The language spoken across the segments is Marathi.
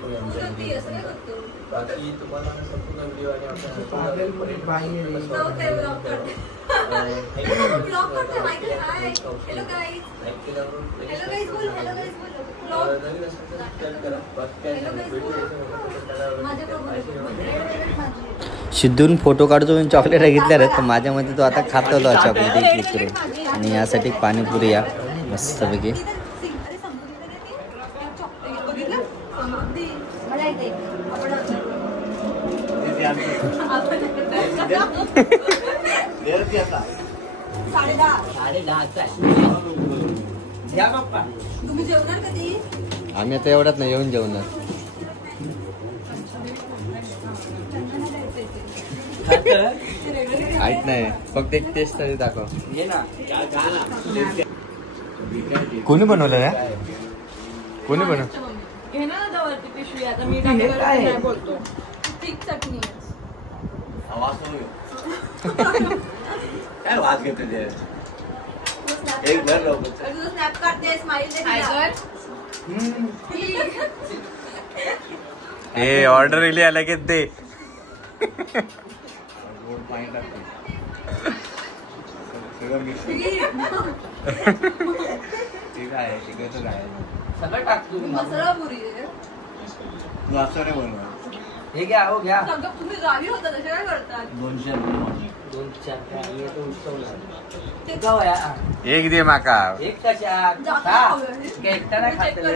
पण बाकी तुम्हाला संपूर्ण व्हिडिओ आणि सिद्धून फोटो काढतो आणि चॉकलेट घेतल्या तर माझ्या मध्ये तो आता खात होता चॉकलेट क्लिक करून. आणि यासाठी पाणीपुरी या मस्तपैकी. आम्ही आता एवढ्यात नाही येऊन जेवणार. ऐक नाही फक्त एक टेस्ट तरी दाखव. कोणी बनवलं या? कोणी बनव? काय वाद घेतो ते एक घर लोक स्नॅप काढते स्माइल ए ऑर्डर इली आला की दे. सगळं टाकतो मसाला पुरी हे घ्या हो घ्या. तुम्ही गावी होता तसे काय करतात? 200 एक दे माका. एक कशात एकटा नाही खातले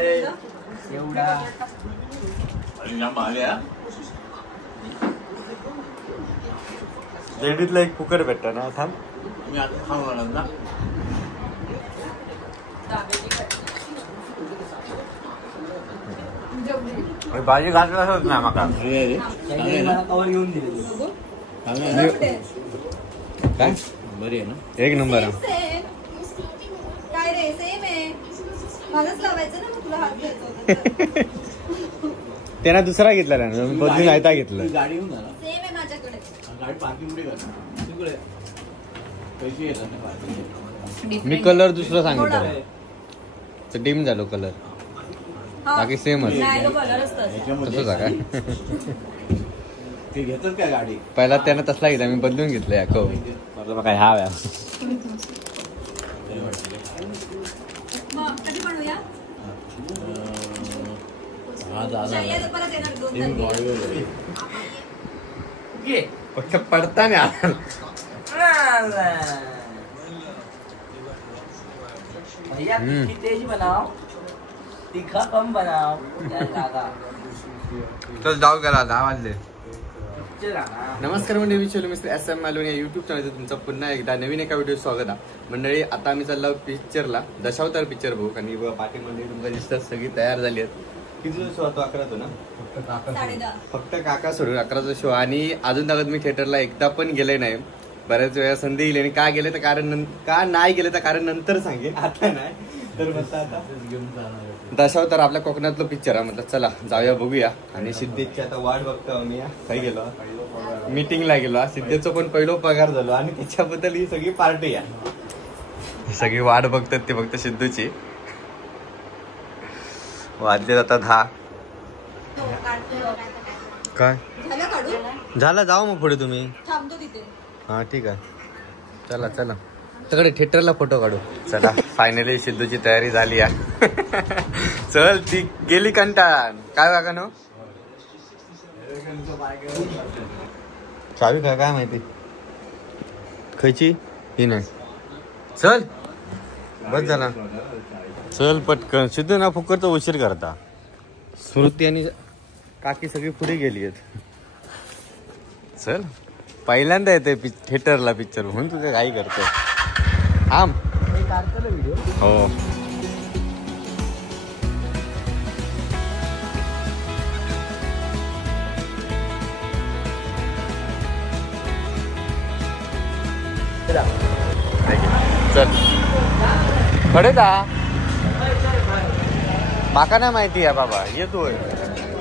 एवढा. लेडीजला एक कुकर भेटत ना. थांब मी आता खाऊन ना. भाजी घातलाच ना माका. कवर घेऊन दिले काय बरी आहे ना. एक नंबर. काय रे सेम आहे. मलाच लावायचं ना मग तुला हात घ्यायचा. त्यांना दुसरा घेतला ना बदलून आयता घेतलं. गाडी घेऊन झाला सेम आहे माझ्याकडे. गाडी पार्किंग मध्ये कर तिकडे पैसे येतात ना पार्किंग. मी कलर दुसरा सांगितलं डिम झालो कलर. बाकी सेमच तसंच आहे काय. ते घेतात काय गाडी. पहिला त्यानं तसला घेतला मी बदलून घेतलं या कव काय हा व्या. कधी बनवूया? फक्त पडता नाही. तेज बनाव तीखा कम बनाव. चल जाऊ गेला 10 वाजले. नमस्कार मंडळी, विचारलो मिस्टर SM मालवणी या युट्यूब चॅनलचं तुमचं पुन्हा एकदा नवीन एका व्हिडिओ स्वागत आहे. मंडळी आता आम्ही चाललो पिक्चरला, दशावतार पिक्चर बघू. आणि पाठी मंडळी तुमच्या दिसतात सगळी तयार झाली आहेत. किती शो होतो? 11 तो ना. फक्त काका सोडून 11चा शो. आणि अजून तक मी थिएटरला एकदा पण गेले नाही. बऱ्याच वेळा संधी येईल. आणि का गेले तर कारण का नाही गेले तर कारण नंतर सांगेन, आता नाही. तर मस्त आता दशावतार आपल्या कोकणातलं पिक्चर आहे. म्हटलं चला जाऊया बघूया. आणि सिद्धेशची आता वाट बघतो आम्ही. काही गेलो मीटिंगला गेलो. सिद्धेचं पण पहिलं पगार झालो आणि त्याच्याबद्दल ही सगळी पार्टी आहे. सगळी वाट बघतात ते फक्त सिद्धूची. वाजले आता 10. काय झालं? जाऊ मग पुढे तुम्ही. हा ठीक आहे. चला चला तिकडे थिएटरला फोटो काढू. चला फायनली सिद्धूची तयारी झाली आहे. चल ती गेली कंटाळून. काय बघा नो चावी काय माहिती खायची ही नाही. चल बस झाला. चल पटकन. सिद्धू ना फुकटचा उशीर करता. स्मृती आणि काकी सगळी पुढे गेली आहेत. चल पहिल्यांदा येते थिएटरला पिक्चर म्हणून तू काय करतो. थांब हो. चल खडे जा. माका नाही माहिती आहे बाबा. येतोय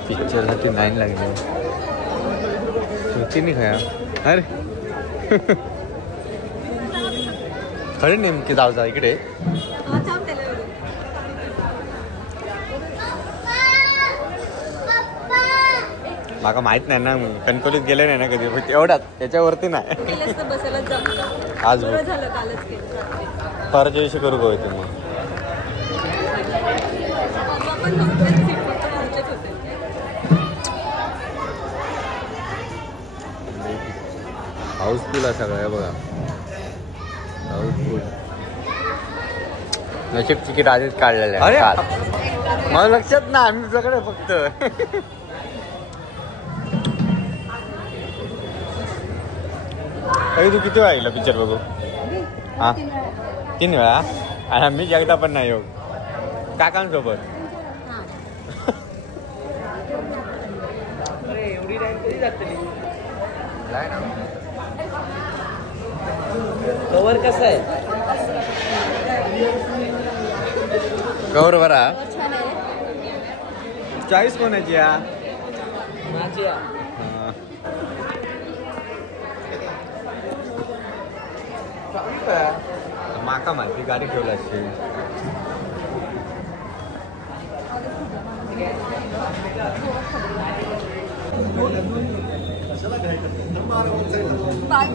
पिक्चरला ती 9 लागली होती नाही खाया. अरे खरे नेमके जाऊ जा इकडे. माका माहित नाही ना, कणकवलीत गेले नाही ना कधी, फक्त एवढाच, त्याच्यावरती नाही. केलंस तर बसायला जमतं. आज बरं झालं कालच केलं रात्री. परच्या दिवशी करू का होते मग. आपण नव्हतेच सीट फक्त पुढचेच होते. हाऊसफुल आहे सगळं, बघा हाऊसफुल. नशीब तिकीट आधीच काढलेलं आहे. अरे मला लक्षात ना, आम्ही सगळे फक्त तू किती वेळा ऐकलं पिक्चर बघू? हा 3 वेळा. आणि मी एकदा पण नाही येऊ काकांसोबत. कवर कसं आहे? कवर बरा. छान आहे. चॉईस कोणाची या? माझी माका माहिती गाडी ठेवला असते. पाच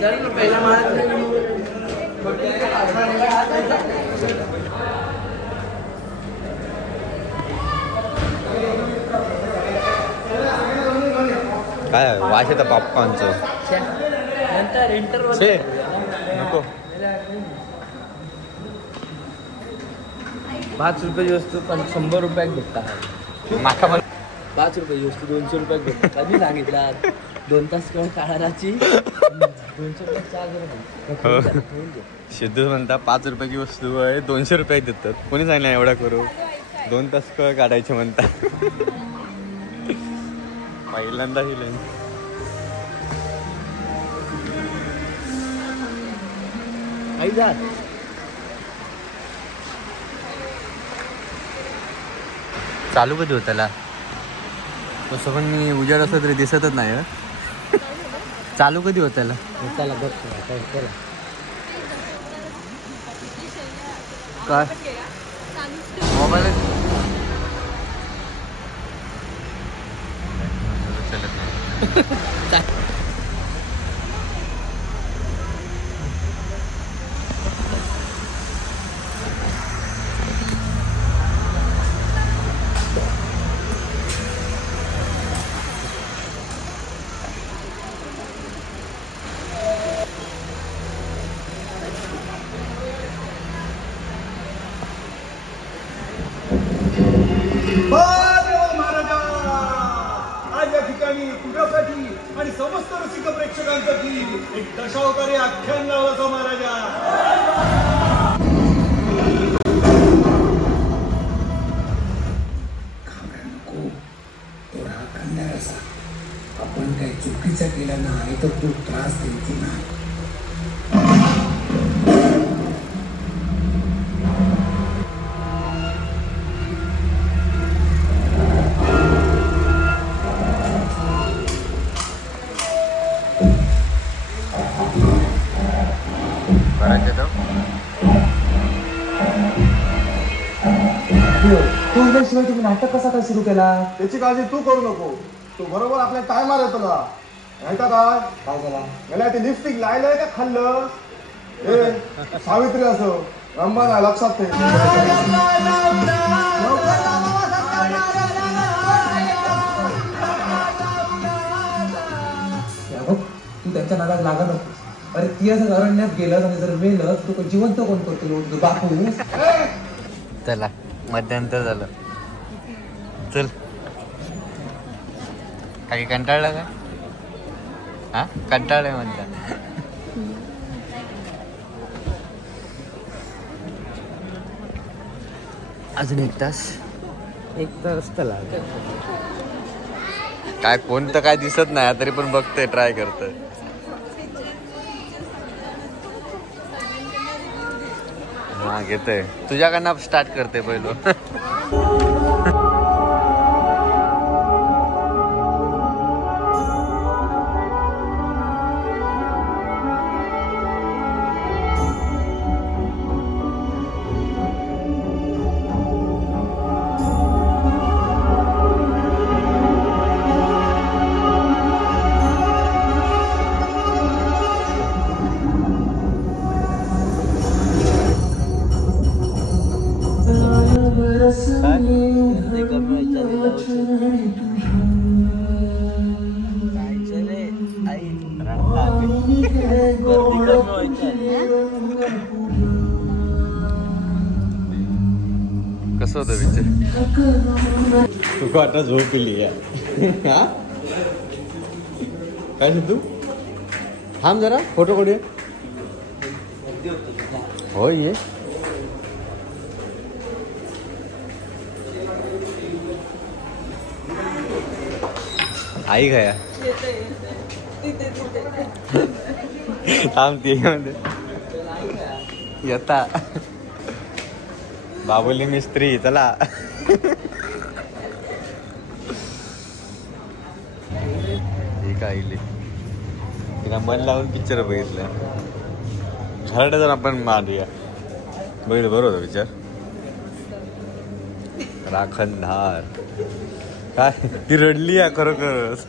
जण पहिला काय वास येतं पॉपकॉर्नचं. नंतर इंटरव्ह्यू छे नको. 5 रुपयाची वस्तू पण 100 रुपयात भेटतात. माका पण 5 रुपयाची वस्तू 200 रुपयात भेटतात. कधी सांगितला 2 तास कळ काढायची 200 रुपये चार्ज. सिद्धू म्हणता 5 रुपयाची वस्तू आहे 200 रुपये देतात. कोणी सांगितलं एवढा करू? 2 तास कळ काढायचे म्हणता. पहिल्यांदा ही लाईन. आई जा चालू कधी होताला तसं पण मी उजाड असं तरी दिसतच नाही. चालू कधी होताला? चला बघ काय मोबाईल आज या ठिकाणी तुझ्यासाठी आणि समस्त रसिक प्रेक्षकांसाठी एक दशावतारी आख्यान लावला महाराजा. आपण काही चुकीचं केलं नाही तर तू त्रास द्यायची नाही. तू शिवाय तुम्ही नाटक कसा काय सुरू केला? त्याची काळजी तू करू नको. तो बरोबर आपल्या टायमार येतो का? माहिती काय झाला? मला ते लिपस्टिक लायलंय का खाल्लं? सावित्री असो रंबा ना लक्षात ठेव. तू त्यांच्या नादात लागा नको. अरे ती असं अरण्यात गेलं आणि जर मेलं तू जिवंत कोण करतो? बापू. चला मध्यंतर झालं. चल काही कंटाळला का? हा कंटाळलंय म्हणता. अजून 1 तास. 1 तास तर लागेल. काय कोणतं काय दिसत नाही तरी पण बघतोय, ट्राय करतोय. हा घेतोय. तुझ्याकडनं स्टार्ट करते पहिलं. गर्दी कमी व्हायच्या आधी लावायचे. जायचं रे आई. गर्दी कमी व्हायच्या आधी. कसं होतं पिक्चर? तू आता झोपली हा काय तू थांब जरा फोटो काढूया. होय ये आई गया थांबते येता बाबुली मिस्त्री चला. ठीक आहे तिला मन लावून पिक्चर बघितलं. झालं जर आपण मारूया बघितलं बरोबर होतं पिक्चर. राखणदार काय ती रडली आहे खरोखरच.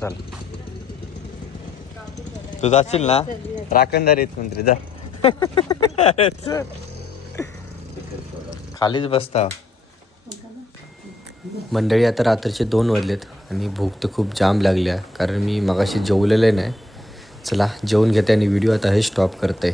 चल तू जाशील ना राखणदार येत कोणतरी जा. खालीच बसता. मंडळी आता रात्रीचे 2 वाजलेत आणि भूक तर खूप जाम लागली आहे कारण मी मगाशी जेवलेलं नाही. चला जेवून घेते आणि व्हिडिओ आता हे स्टॉप करते.